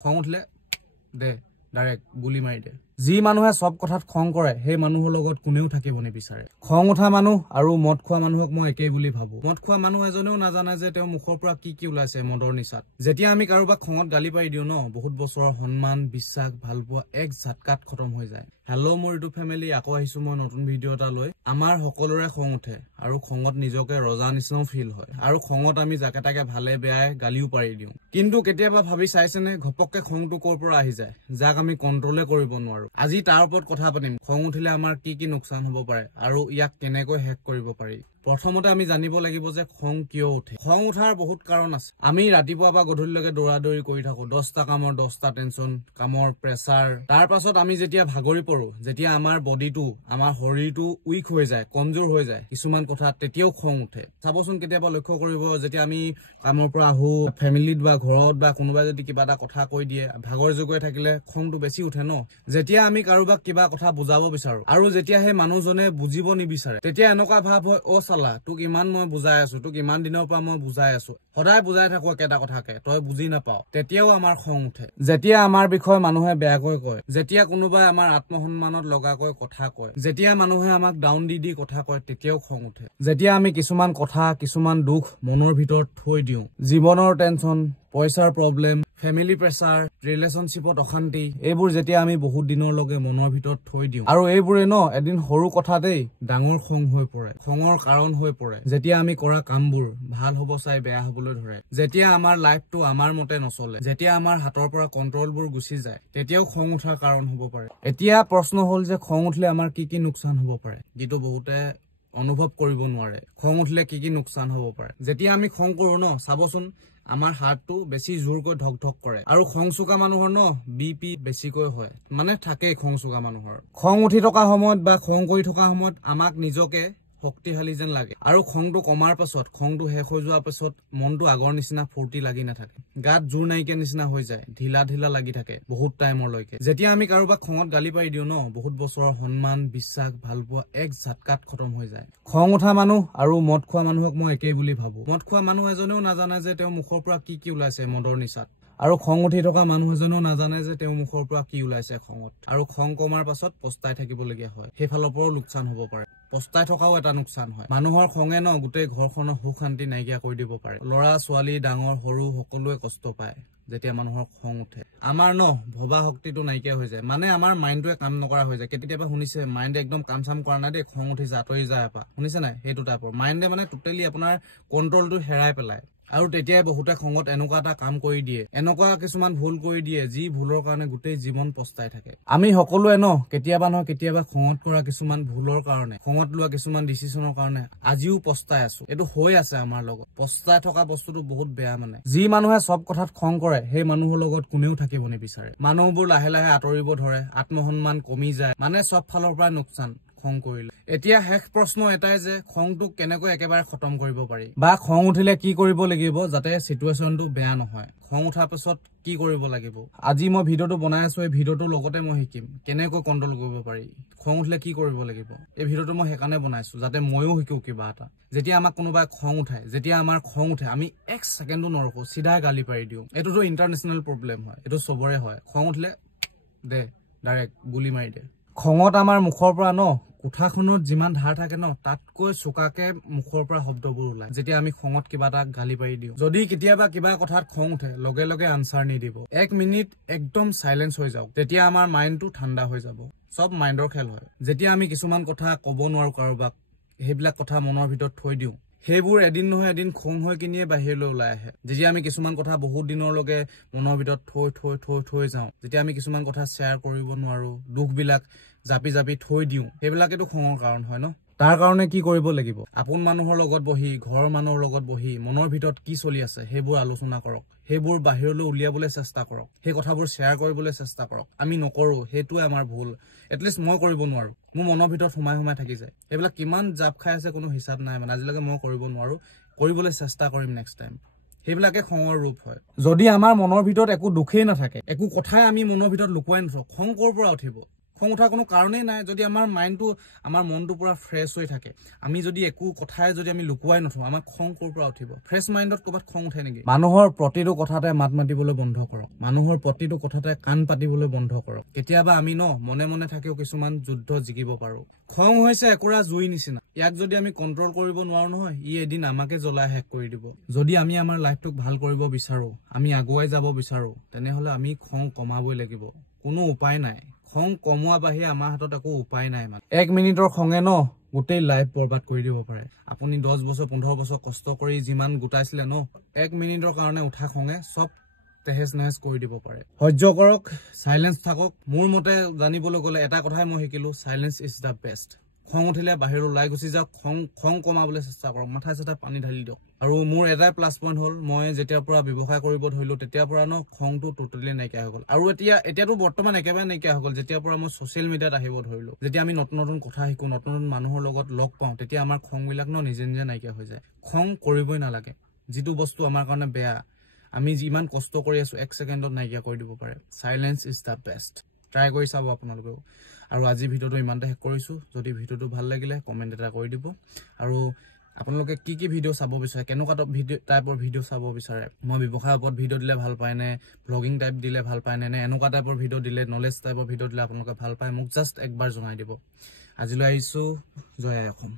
খং উঠিলে দে ডাইৰেক্ট গুলি মাৰি দে যি মানুহে সব কথাত খং কৰে সেই মানুহৰ লগত কোনেও থাকিব নিবিচাৰে খং উঠা মানুহ আৰু মদ খোৱা মানুহক মই একেই বুলি ভাবো মদ খোৱা মানুহ এজনেও নাজানে যে তেওঁ মুখৰ পৰা কি ওলাইছে মদৰ নিচাত যেতিয়া আমি কাৰোবাক খঙত গালি পাৰি দিও ন বহুত বছৰৰ সন্মান বিশ্বাস ভালপোৱা এক ঝাটকাত খতম হৈ যায় হেল্ল' মোৰ ইউটিউব ফেমিলি আকৌ আহিছো মই নতুন ভিডিঅ' এটা লৈ আমাৰ সকলোৰে খং উঠে আৰু খঙত নিজকে ৰজা নিচিনাও ফিল হয় আৰু খঙত আমি যাকে তাকে ভালে বেয়াই গালিও পাৰি দিওঁ কিন্তু কেতিয়াবা ভাবি চাইছেনে ঘপককে খংটো কৰ পৰা আহি যায় যাক আমি কন্ট্ৰলে কৰিব নোৱাৰো আজি তাৰ ওপৰত কথা পাতিম খং উঠিলে আমাৰ কি লোকচান হ'ব পাৰে আৰু ইয়াক কেনেকৈ হেক কৰিব পাৰি প্ৰথমতে আমি জানিব লাগিব যে খং কিয় উঠে খং উঠাৰ বহুত কাৰণ আছে আমি ৰাতিপুৱা বা গধূলিলৈকে দৌৰাদৌৰি কৰি থাকো 10টা কামৰ 10টা টেনচন কামৰ প্ৰেছাৰ তাৰ পাছত আমি যেতিয়া ভাগৰি পৰো যেতিয়া আমাৰ বডিটো আমাৰ শৰীৰটো উইক হৈ যায় কমজোৰ হৈ যায় কিছুমান কথা তেতিয়াও খং উঠে চাবচোন কেতিয়াবা লক্ষ্য কৰিব যেতিয়া আমি কামৰ পৰা আহো ফেমিলিত বা ঘৰত বা কোনোবাই যদি কিবা এটা কথা কৈ দিয়ে ভাগৰ জগৈ থাকিলে খংটো বেছি উঠে ন যেতিয়া আমি কাৰোবাক কিবা কথা বুজাব বিচাৰো আৰু যেতিয়া সেই মানুহজনে বুজিব নিবিচাৰে তেতিয়া এনেকুৱা ভাৱ হয় ও চালা তোক ইমান মই বুজাই আছো তোক ইমান দিনৰ পৰা মই বুজাই আছো সদায় বুজাই থাকো একেটা কথাকে তই বুজি নাপাও তেতিয়াও আমাৰ খং উঠে যেতিয়া আমাৰ বিষয়ে মানুহে বেয়াকৈ কয় যেতিয়া কোনোবাই আমাৰ আত্মসন্মানত লগাকৈ কথা কয় যেতিয়া মানুহে আমাক ডাউন দি কথা কয় তেতিয়াও খং উঠে যেতিয়া আমি কিছুমান কথা কিছুমান দুখ মনৰ ভিতৰত থৈ দিওঁ জীৱনৰ টেনচন পইচাৰ প্ৰব্লেম ফেমিলি প্ৰেছাৰ ৰিলেশনশ্বিপত অশান্তি এইবোৰ যেতিয়া আমি বহুত দিনৰ লগে মনৰ ভিতৰত থৈ দিওঁ আৰু এইবোৰে ন এদিন সৰু কথাতেই ডাঙৰ খং হৈ পৰে খঙৰ কাৰণ হৈ পৰে যেতিয়া আমি কৰা কামবোৰ ভাল হ'ব চাই বেয়া হ'বলৈ ধৰে যেতিয়া আমাৰ লাইফটো আমাৰ মতে নচলে যেতিয়া আমাৰ হাতৰ পৰা কন্ট্ৰলবোৰ গুচি যায় তেতিয়াও খং উঠাৰ কাৰণ হ'ব পাৰে এতিয়া প্ৰশ্ন হ'ল যে খং উঠিলে আমাৰ কি লোকচান হ'ব পাৰে যিটো বহুতে অনুভৱ কৰিব নোৱাৰে খং উঠিলে কি লোকচান হ'ব পাৰে যেতিয়া আমি খং কৰো ন চাবচোন আমাৰ হাৰ্টটো বেছি জোৰকৈ ধক কৰে আৰু খং চুকা মানুহৰ ন বিপি বেছিকৈ হয় মানে থাকে খং চুকা মানুহৰ খং উঠি থকা সময়ত বা খং কৰি থকা সময়ত আমাক নিজকে শক্তিশালী যেন লাগে আৰু খংটো কমাৰ পাছত খংটো শেষ হৈ যোৱাৰ পাছত মনটো আগৰ নিচিনা ফূৰ্তি লাগি নাথাকে গাত জোৰ নাইকিয়া নিচিনা হৈ যায় ঢিলা লাগি থাকে বহুত টাইমলৈকে যেতিয়া আমি কাৰোবাক খঙত গালি পাৰি দিও ন বহুত বছৰৰ সন্মান বিশ্বাস ভালপোৱা এক ঝাটকাত খতম হৈ যায় খং উঠা মানুহ আৰু মদ খোৱা মানুহক মই একেই বুলি ভাবো মদ খোৱা মানুহ এজনেও নাজানে যে তেওঁ মুখৰ পৰা কি ওলাইছে মদৰ নিচাত আৰু খং উঠি থকা মানুহ এজনেও নাজানে যে তেওঁ মুখৰ পৰা কি ওলাইছে খঙত আৰু খং কমাৰ পাছত পস্তাই থাকিবলগীয়া হয় সেইফালৰ পৰাও লোকচান হ'ব পাৰে পস্তাই থকাও এটা লোকচান হয় মানুহৰ খঙে ন গোটেই ঘৰখনৰ সুখ শান্তি নাইকিয়া কৰি দিব পাৰে ল'ৰা ছোৱালী ডাঙৰ সৰু সকলোৱে কষ্ট পায় যেতিয়া মানুহৰ খং উঠে আমাৰ ন ভবা শক্তিটো নাইকিয়া হৈ যায় মানে আমাৰ মাইণ্ডটোৱে কাম নকৰা হৈ যায় কেতিয়াবা শুনিছে মাইণ্ডে একদম কাম চাম কৰা নাই দেই খং উঠিছে আঁতৰি যায় আপা শুনিছে নাই সেইটো টাইপৰ মাইণ্ডে মানে টোটেলি আপোনাৰ কন্ট্ৰলটো হেৰাই পেলায় আৰু তেতিয়াই বহুতে খঙত এনেকুৱা এটা কাম কৰি দিয়ে এনেকুৱা কিছুমান ভুল কৰি দিয়ে যি ভুলৰ কাৰণে গোটেই জীৱন পস্তাই থাকে আমি সকলোৱে ন কেতিয়াবা নহয় কেতিয়াবা খঙত কৰা কিছুমান ভুলৰ কাৰণে খঙত লোৱা কিছুমান ডিচিশনৰ কাৰণে আজিও পস্তাই আছো এইটো হৈ আছে আমাৰ লগত পস্তাই থকা বস্তুটো বহুত বেয়া মানে যি মানুহে সব কথাত খং কৰে সেই মানুহৰ লগত কোনেও থাকিব নিবিচাৰে মানুহবোৰ লাহে আঁতৰিব ধৰে আত্মসন্মান কমি যায় মানে সব ফালৰ পৰা লোকচান খং কৰিলে এতিয়া শেষ প্ৰশ্ন এটাই যে খংটোক কেনেকৈ একেবাৰে খতম কৰিব পাৰি বা খং উঠিলে কি কৰিব লাগিব যাতে সিচুৱেশনটো বেয়া নহয় খং উঠাৰ পাছত কি কৰিব লাগিব আজি মই ভিডিঅ'টো বনাই আছো এই ভিডিঅ'টোৰ লগতে মই শিকিম কেনেকৈ কন্ট্ৰল কৰিব পাৰি খং উঠিলে কি কৰিব লাগিব এই ভিডিঅ'টো মই সেইকাৰণে বনাইছো যাতে ময়ো শিকো কিবা এটা যেতিয়া আমাক কোনোবাই খং উঠায় যেতিয়া আমাৰ খং উঠে আমি এক ছেকেণ্ডো নৰখো চিধাই গালি পাৰি দিওঁ এইটোতো ইণ্টাৰনেশ্যনেল প্ৰব্লেম হয় এইটো চবৰে হয় খং উঠিলে দে ডাইৰেক্ট গুলি মাৰি দে খঙত আমাৰ মুখৰ পৰা ন কোঠাখনত যিমান ধাৰ থাকে ন তাতকৈ চোকাকে মুখৰ পৰা শব্দবোৰ ওলায় যেতিয়া আমি খঙত কিবা এটা গালি পাৰি দিওঁ যদি কেতিয়াবা কিবা কথাত খং উঠে লগে আনসাৰ নিদিব 1 মিনিট একদম সাইলেন্স হৈ যাওক তেতিয়া আমাৰ মাইণ্ডটো ঠাণ্ডা হৈ যাব সব মাইণ্ডৰ খেল হয় যেতিয়া আমি কিছুমান কথা ক'ব নোৱাৰো কাৰোবাক সেইবিলাক কথা মনৰ ভিতৰত থৈ দিওঁ সেইবোৰ এদিন নহয় এদিন খং হৈ কিনিয়ে বাহিৰলৈ ওলাই আহে যেতিয়া আমি কিছুমান কথা বহুত দিনৰ লগে মনৰ ভিতৰত থৈ যাওঁ যেতিয়া আমি কিছুমান কথা শ্বেয়াৰ কৰিব নোৱাৰো দুখবিলাক জাপি থৈ দিওঁ সেইবিলাকেতো খঙৰ কাৰণ হয় ন তাৰ কাৰণে কি কৰিব লাগিব আপোন মানুহৰ লগত বহি ঘৰৰ মানুহৰ লগত বহি মনৰ ভিতৰত কি চলি আছে সেইবোৰ আলোচনা কৰক সেইবোৰ বাহিৰলৈ উলিয়াবলৈ চেষ্টা কৰক সেই কথাবোৰ শ্বেয়াৰ কৰিবলৈ চেষ্টা কৰক আমি নকৰো সেইটোৱে আমাৰ ভুল এটলিষ্ট মই কৰিব নোৱাৰো মোৰ মনৰ ভিতৰত সোমাই থাকি যায় এইবিলাক কিমান জাপ খাই আছে কোনো হিচাপ নাই মানে আজিলৈকে মই কৰিব নোৱাৰো কৰিবলৈ চেষ্টা কৰিম নেক্সট টাইম সেইবিলাকে খঙৰ ৰূপ হয় যদি আমাৰ মনৰ ভিতৰত একো দুখেই নাথাকে একো কথাই আমি মনৰ ভিতৰত লুকুৱাই নথওঁ খং কৰ পৰা উঠিব খং উঠাৰ কোনো কাৰণেই নাই যদি আমাৰ মাইণ্ডটো আমাৰ মনটো পুৰা ফ্ৰেছ হৈ থাকে আমি যদি একো কথাই যদি আমি লুকুৱাই নথওঁ আমাৰ খং ক'ৰ পৰা উঠিব ফ্ৰেছ মাইণ্ডত ক'ৰবাত খং উঠে নেকি মানুহৰ প্ৰতিটো কথাতে মাত মাতিবলৈ বন্ধ কৰক মানুহৰ প্ৰতিটো কথাতে কাণ পাতিবলৈ বন্ধ কৰক কেতিয়াবা আমি মনে মনে থাকিও কিছুমান যুদ্ধ জিকিব পাৰো খং হৈছে একুৰা জুই নিচিনা ইয়াক যদি আমি কন্ট্ৰল কৰিব নোৱাৰো নহয় ই এদিন আমাকে জ্বলাই শেষ কৰি দিব যদি আমি আমাৰ লাইফটোক ভাল কৰিব বিচাৰো আমি আগুৱাই যাব বিচাৰো তেনেহলে আমি খং কমাবই লাগিব কোনো উপায় নাই খং কমোৱা বাহিৰে আমাৰ হাতত একো উপায় নাই মানে 1 মিনিটৰ খঙে গোটেই লাইফ বৰবাদ কৰি দিব পাৰে আপুনি 10 বছৰ 15 বছৰ কষ্ট কৰি যিমান গোটাইছিলে 1 মিনিটৰ কাৰণে উঠা খঙে সব তেহেজ নেহেজ কৰি দিব পাৰে সহ্য কৰক সাইলেন্স থাকক মোৰ মতে জানিবলৈ গলে এটা কথাই মই শিকিলো সাইলেন্স ইজ দা বেষ্ট খং উঠিলে বাহিৰ ওলাই গুচি যাওক খং কমাবলৈ চেষ্টা কৰক মাথা চাথা পানী ঢালি দিয়ক আৰু মোৰ এটাই প্লাস পইণ্ট হ'ল মই যেতিয়াৰ পৰা ব্যৱসায় কৰিব ধৰিলো তেতিয়াৰ পৰা খংটো টোটেলি নাইকিয়া হৈ গ'ল আৰু এতিয়াতো বৰ্তমান একেবাৰে নাইকিয়া হৈ গ'ল যেতিয়াৰ পৰা মই ছ'চিয়েল মিডিয়াত আহিব ধৰিলো যেতিয়া আমি নতুন নতুন কথা শিকো নতুন নতুন মানুহৰ লগত লগ পাওঁ তেতিয়া আমাৰ খংবিলাক নিজে নিজে নাইকিয়া হৈ যায় খং কৰিবই নালাগে যিটো বস্তু আমাৰ কাৰণে বেয়া আমি যিমান কষ্ট কৰি আছো 1 সেকেন্ডত নাইকিয়া কৰি দিব পাৰে silence is the best try কৰি চাব আপোনালোকেও আৰু আজি ভিডিওটো ইমানতে শেষ কৰিছো যদি ভিডিওটো ভাল লাগিলে কমেন্ট এটা কৰি দিব আৰু আপোনালোকে কি ভিডিও চাব বিচাৰে কেনেকুৱা টাইপৰ ভিডিও চাব বিচাৰে মই ব্যৱসায়ৰ ওপৰত ভিডিও দিলে ভাল পায় নে ব্লগিং টাইপ দিলে ভাল পায় নে এনেকুৱা টাইপৰ ভিডিও দিলে নলেজ টাইপৰ ভিডিও দিলে আপোনালোকে ভাল পায় মোক জাস্ট একবাৰ জনাই দিব আজিলৈ আহিছো জয় আই অসম